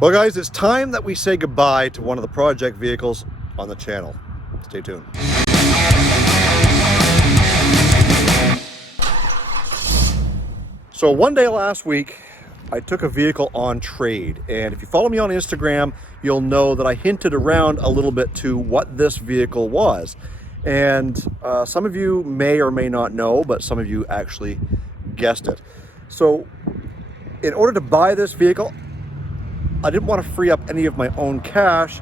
Well guys, it's time that we say goodbye to one of the project vehicles on the channel. Stay tuned. So one day last week, I took a vehicle on trade, and if you follow me on Instagram, you'll know that I hinted around a little bit to what this vehicle was. And some of you may or may not know, but some of you actually guessed it. So in order to buy this vehicle, I didn't want to free up any of my own cash.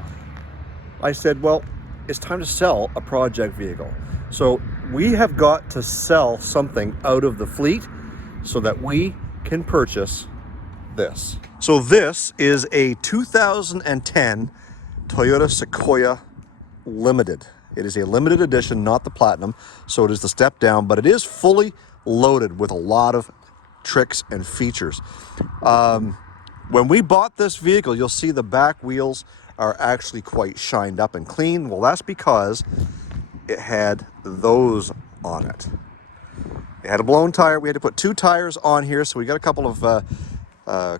I said, well, it's time to sell a project vehicle. So we have got to sell something out of the fleet so that we can purchase this. So this is a 2010 Toyota Sequoia Limited. It is a limited edition, not the Platinum, so it is the step down, but it is fully loaded with a lot of tricks and features. When we bought this vehicle, you'll see the back wheels are actually quite shined up and clean. Well, that's because it had those on it. It had a blown tire. We had to put 2 tires on here, so we got a couple of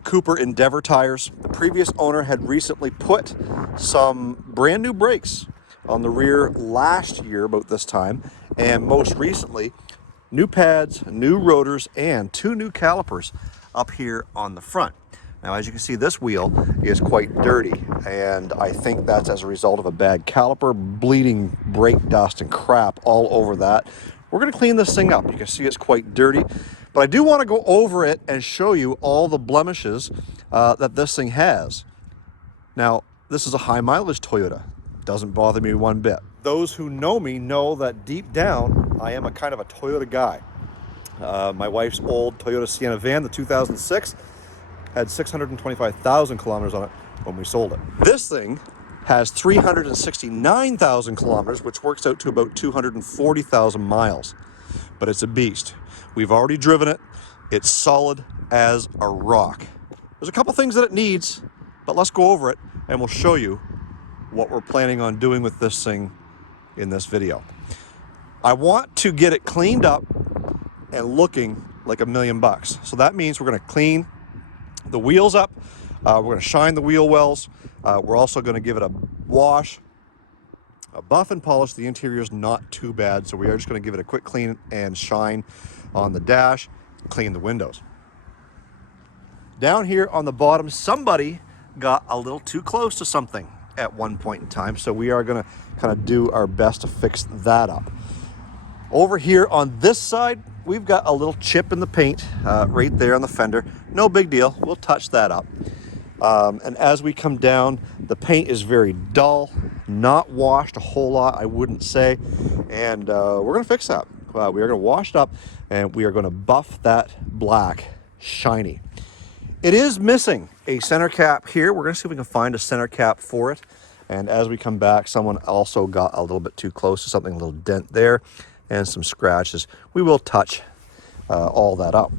Cooper Endeavor tires. The previous owner had recently put some brand new brakes on the rear last year about this time, and most recently, new pads, new rotors, and 2 new calipers up here on the front. Now, as you can see, this wheel is quite dirty, and I think that's as a result of a bad caliper, bleeding brake dust and crap all over that. We're going to clean this thing up. You can see it's quite dirty, but I do want to go over it and show you all the blemishes that this thing has. Now, this is a high mileage Toyota. Doesn't bother me one bit. Those who know me know that deep down, I am a kind of a Toyota guy. My wife's old Toyota Sienna van, the 2006, had 625,000 kilometers on it when we sold it. This thing has 369,000 kilometers, which works out to about 240,000 miles. But it's a beast. We've already driven it. It's solid as a rock. There's a couple things that it needs, but let's go over it and we'll show you what we're planning on doing with this thing in this video. I want to get it cleaned up and looking like $1,000,000. So that means we're going to clean the wheels up, we're going to shine the wheel wells, we're also going to give it a wash, a buff and polish. The interior is not too bad, so we are just going to give it a quick clean and shine on the dash, clean the windows. Down here on the bottom, somebody got a little too close to something at one point in time, so we are going to kind of do our best to fix that up. Over here on this side, we've got a little chip in the paint right there on the fender. No big deal, we'll touch that up. And as we come down, the paint is very dull, not washed a whole lot, I wouldn't say. And we're gonna fix that. We are gonna wash it up and we are gonna buff that black shiny. It is missing a center cap here. We're gonna see if we can find a center cap for it. And as we come back, someone also got a little bit too close to something, a little dent there and some scratches. We will touch all that up.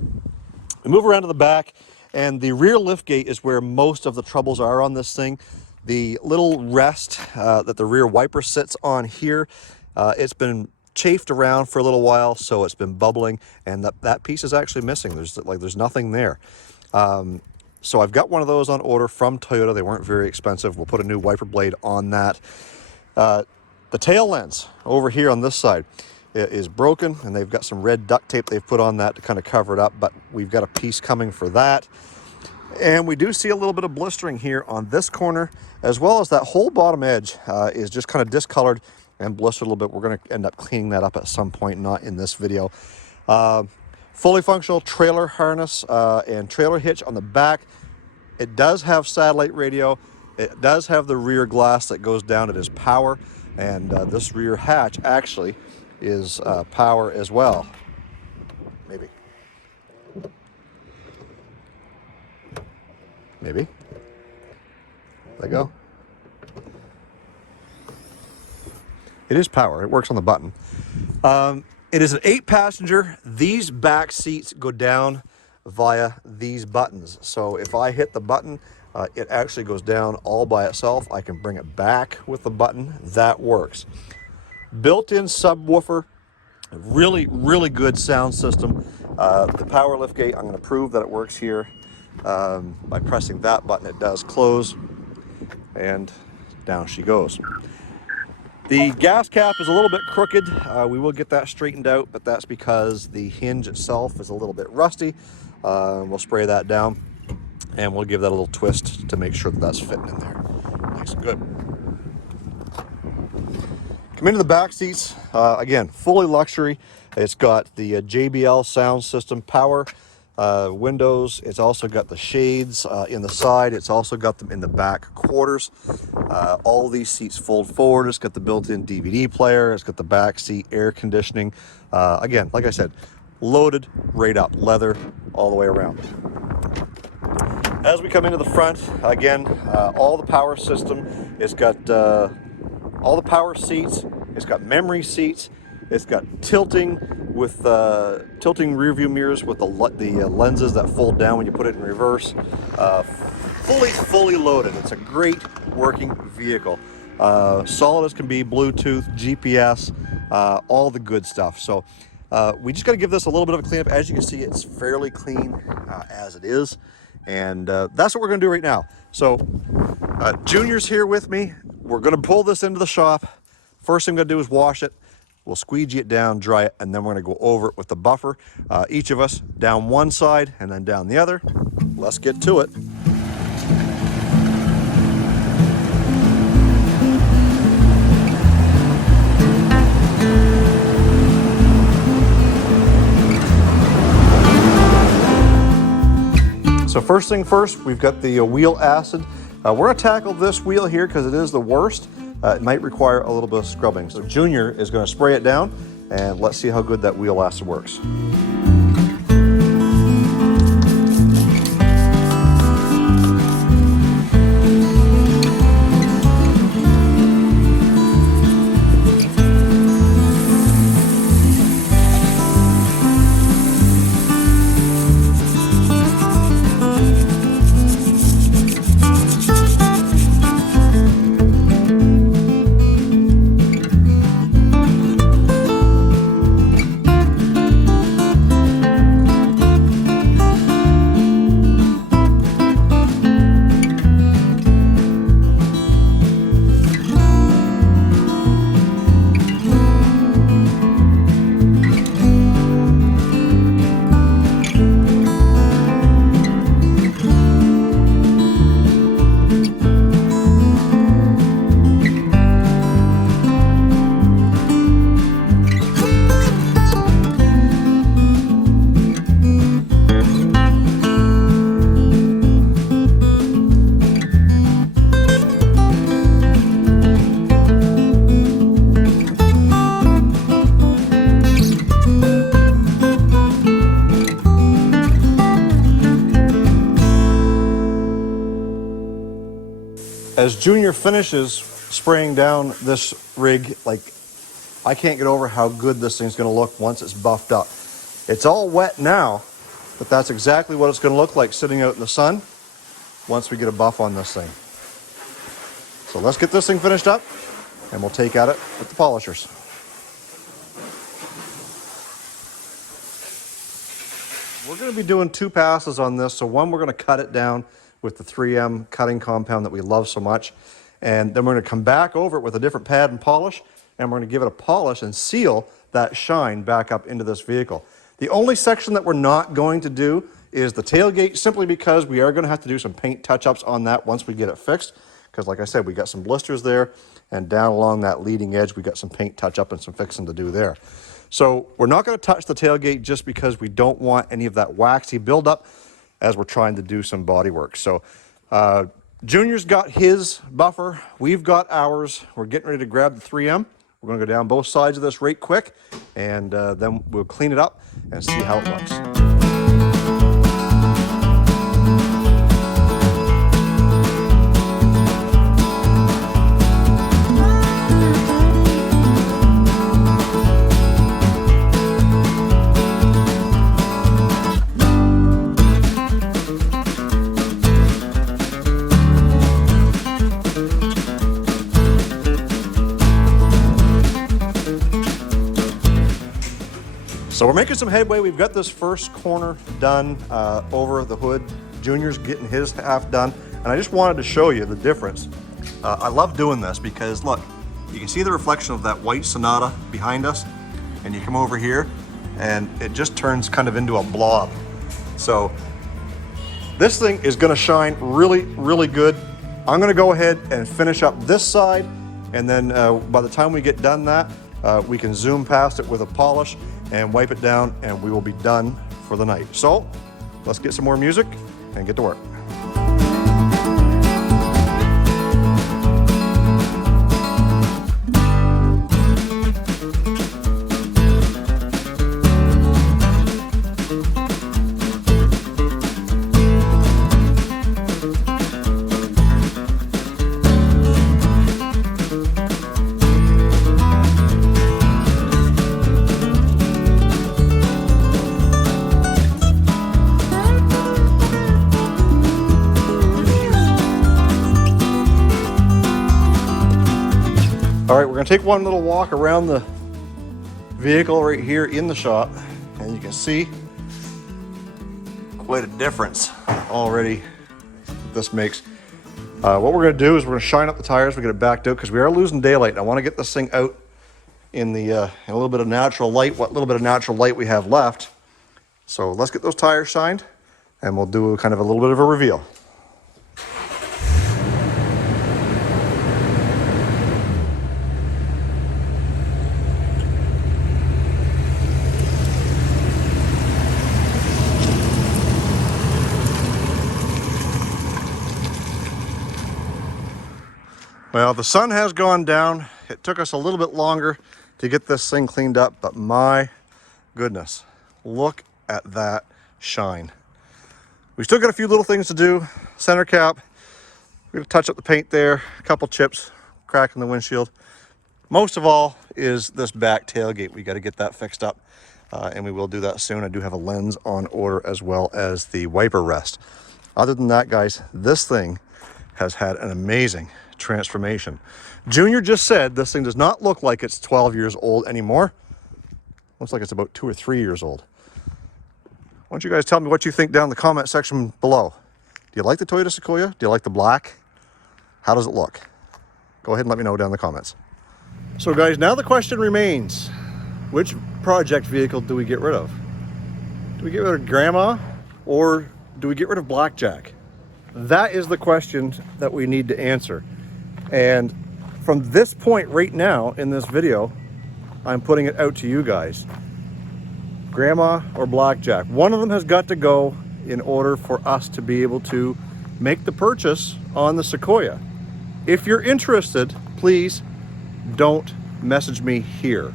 We move around to the back, and the rear liftgate is where most of the troubles are on this thing. The little rest that the rear wiper sits on here, it's been chafed around for a little while, so it's been bubbling, and that piece is actually missing. There's nothing there. So I've got one of those on order from Toyota. They weren't very expensive. We'll put a new wiper blade on that. The tail lens over here on this side is broken, and they've got some red duct tape they've put on that to kind of cover it up, but we've got a piece coming for that. And we do see a little bit of blistering here on this corner, as well as that whole bottom edge is just kind of discolored and blistered a little bit. We're going to end up cleaning that up at some point, not in this video. Fully functional trailer harness and trailer hitch on the back. It does have satellite radio. It does have the rear glass that goes down. It is power, and this rear hatch actually is power as well. Maybe. Let go. It is power. It works on the button. It is an 8-passenger. These back seats go down via these buttons. So if I hit the button, it actually goes down all by itself. I can bring it back with the button. That works. Built-in subwoofer, really good sound system. The power liftgate, I'm going to prove that it works here. By pressing that button, it does close, and down she goes. The gas cap is a little bit crooked. We will get that straightened out, but that's because the hinge itself is a little bit rusty. We'll spray that down, and we'll give that a little twist to make sure that that's fitting in there nice and good. Come into the back seats. Again, fully luxury. It's got the JBL sound system, power windows. It's also got the shades in the side. It's also got them in the back quarters. All these seats fold forward. It's got the built-in DVD player. It's got the back seat air conditioning. Again, like I said, loaded right up, leather all the way around. As we come into the front, again, all the power system. It's got all the power seats. It's got memory seats. It's got tilting with tilting rear view mirrors with the lenses that fold down when you put it in reverse. Fully loaded. It's a great working vehicle. Solid as can be, Bluetooth, GPS, all the good stuff. So we just got to give this a little bit of a cleanup. As you can see, it's fairly clean as it is. And that's what we're going to do right now. So Junior's here with me. We're going to pull this into the shop. First thing I'm going to do is wash it. We'll squeegee it down, dry it, and then we're going to go over it with the buffer. Each of us down one side and then down the other. Let's get to it. So first thing first, we've got the wheel acid. We're going to tackle this wheel here because it is the worst. It might require a little bit of scrubbing. So Junior is going to spray it down, and let's see how good that wheel acid works. As Junior finishes spraying down this rig, like, I can't get over how good this thing's going to look once it's buffed up. It's all wet now, but that's exactly what it's going to look like sitting out in the sun once we get a buff on this thing. So let's get this thing finished up, and we'll take at it with the polishers. We're going to be doing two passes on this. So one, we're going to cut it down with the 3M cutting compound that we love so much. And then we're going to come back over it with a different pad and polish, and we're going to give it a polish and seal that shine back up into this vehicle. The only section that we're not going to do is the tailgate, simply because we are going to have to do some paint touch-ups on that once we get it fixed. Because like I said, we got some blisters there, and down along that leading edge, we got some paint touch-up and some fixing to do there. So we're not going to touch the tailgate just because we don't want any of that waxy buildup as we're trying to do some body work. So Junior's got his buffer, we've got ours. We're getting ready to grab the 3M. We're going to go down both sides of this right quick, and then we'll clean it up and see how it looks. So we're making some headway. We've got this first corner done over the hood Junior's getting his half done, and I just wanted to show you the difference. I love doing this because look, you can see the reflection of that white Sonata behind us, and you come over here and it just turns kind of into a blob. So this thing is going to shine really, really good. I'm going to go ahead and finish up this side, and then by the time we get done that, we can zoom past it with a polish and wipe it down, and we will be done for the night. So let's get some more music and get to work. All right, we're gonna take one little walk around the vehicle right here in the shop, and you can see quite a difference already this makes. What we're gonna do is we're gonna shine up the tires, we get it backed out because we are losing daylight, and I wanna get this thing out in the in a little bit of natural light, what little bit of natural light we have left. So let's get those tires shined, and we'll do kind of a little bit of a reveal. Well, the sun has gone down. It took us a little bit longer to get this thing cleaned up, but my goodness, look at that shine. We still got a few little things to do. Center cap, we're gonna touch up the paint there, a couple chips, crack in the windshield. Most of all is this back tailgate. We got to get that fixed up, and we will do that soon. I do have a lens on order as well as the wiper rest. Other than that, guys, this thing has had an amazing transformation. Junior just said this thing does not look like it's 12 years old anymore. Looks like it's about 2 or 3 years old. Why don't you guys tell me what you think down in the comment section below. Do you like the Toyota Sequoia? Do you like the black? How does it look? Go ahead and let me know down in the comments. So guys, now the question remains, which project vehicle do we get rid of? Do we get rid of Grandma, or do we get rid of Blackjack? That is the question that we need to answer. And from this point right now in this video, I'm putting it out to you guys. Grandma or Blackjack. One of them has got to go in order for us to be able to make the purchase on the Sequoia. If you're interested, please don't message me here.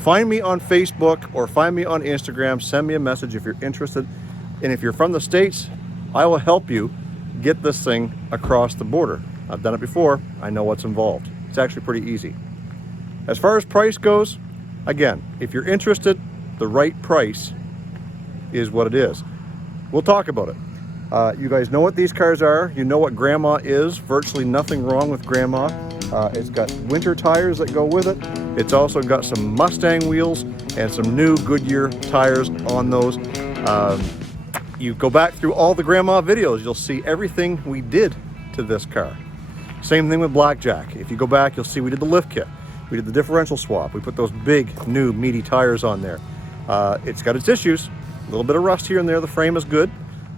Find me on Facebook or find me on Instagram. Send me a message if you're interested. And if you're from the States, I will help you get this thing across the border. I've done it before. I know what's involved. It's actually pretty easy. As far as price goes, again, if you're interested, the right price is what it is. We'll talk about it. You guys know what these cars are. You know what Grandma is. Virtually nothing wrong with Grandma. It's got winter tires that go with it. It's also got some Mustang wheels and some new Goodyear tires on those. You go back through all the Grandma videos, you'll see everything we did to this car. Same thing with Blackjack. If you go back, you'll see we did the lift kit. We did the differential swap. We put those big, new, meaty tires on there. It's got its issues. A little bit of rust here and there. The frame is good.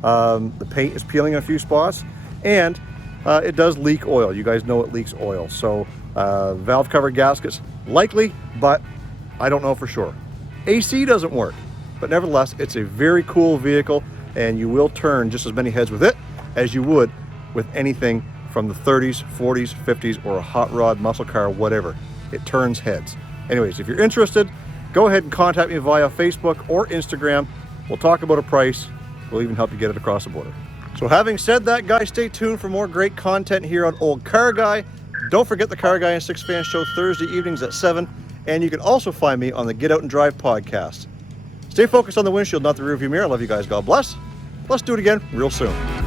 The paint is peeling in a few spots. And it does leak oil. You guys know it leaks oil. So valve cover gaskets, likely, but I don't know for sure. AC doesn't work. But nevertheless, it's a very cool vehicle, and you will turn just as many heads with it as you would with anything from the 30s, 40s, 50s, or a hot rod, muscle car, whatever. It turns heads. Anyways, if you're interested, go ahead and contact me via Facebook or Instagram. We'll talk about a price. We'll even help you get it across the border. So having said that, guys, stay tuned for more great content here on Olde Carr Guy. Don't forget the Car Guy and Six Fan Show Thursday evenings at 7. And you can also find me on the Get Out and Drive podcast. Stay focused on the windshield, not the rearview mirror. I love you guys. God bless. Let's do it again real soon.